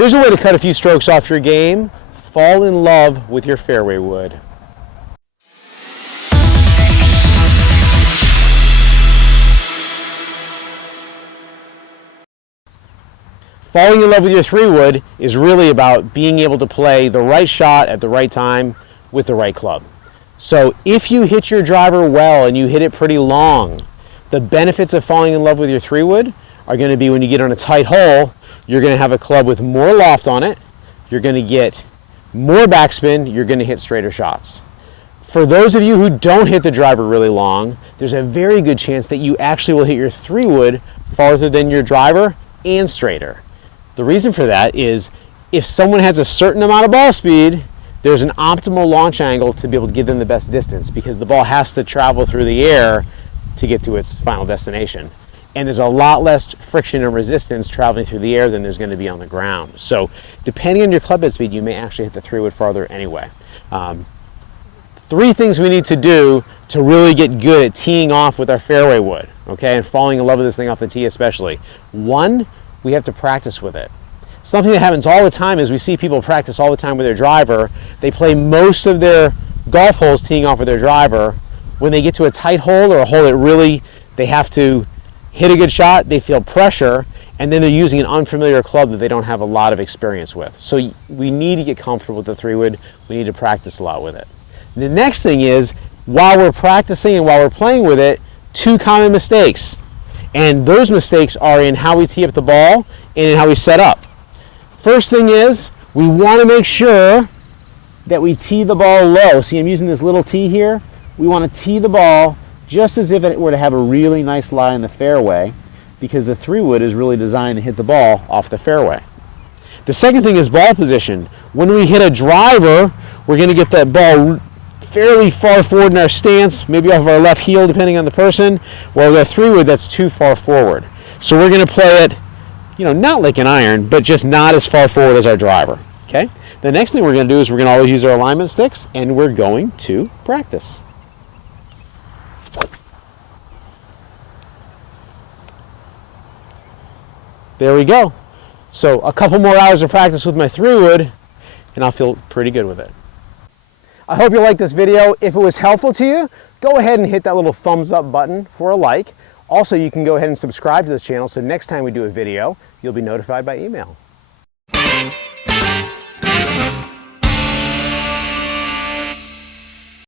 Here's a way to cut a few strokes off your game. Fall in love with your fairway wood. Falling in love with your 3-wood is really about being able to play the right shot at the right time with the right club. So if you hit your driver well and you hit it pretty long, the benefits of falling in love with your 3-wood are going to be when you get on a tight hole, you're going to have a club with more loft on it, you're going to get more backspin, you're going to hit straighter shots. For those of you who don't hit the driver really long, there's a very good chance that you actually will hit your 3-wood farther than your driver and straighter. The reason for that is if someone has a certain amount of ball speed, there's an optimal launch angle to be able to give them the best distance, because the ball has to travel through the air to get to its final destination. And there's a lot less friction and resistance traveling through the air than there's going to be on the ground. So depending on your club head speed, you may actually hit the 3-wood farther anyway. 3 things we need to do to really get good at teeing off with our fairway wood, okay, and falling in love with this thing off the tee especially. 1, we have to practice with it. Something that happens all the time is we see people practice all the time with their driver. They play most of their golf holes teeing off with their driver. When they get to a tight hole or a hole that really they have to hit a good shot, they feel pressure, and then they're using an unfamiliar club that they don't have a lot of experience with. So we need to get comfortable with the 3-wood. We need to practice a lot with it. The next thing is, while we're practicing and while we're playing with it, 2 common mistakes. And those mistakes are in how we tee up the ball and in how we set up. First thing is, we want to make sure that we tee the ball low. See, I'm using this little tee here. We want to tee the ball just as if it were to have a really nice lie in the fairway, because the 3-wood is really designed to hit the ball off the fairway. The second thing is ball position. When we hit a driver, we're going to get that ball fairly far forward in our stance, maybe off of our left heel depending on the person. Well, with a 3-wood, that's too far forward. So we're going to play it, not like an iron, but just not as far forward as our driver. Okay? The next thing we're going to do is we're going to always use our alignment sticks, and we're going to practice. There we go. So a couple more hours of practice with my 3-wood, and I'll feel pretty good with it. I hope you liked this video. If it was helpful to you, go ahead and hit that little thumbs up button for a like. Also, you can go ahead and subscribe to this channel so next time we do a video, you'll be notified by email.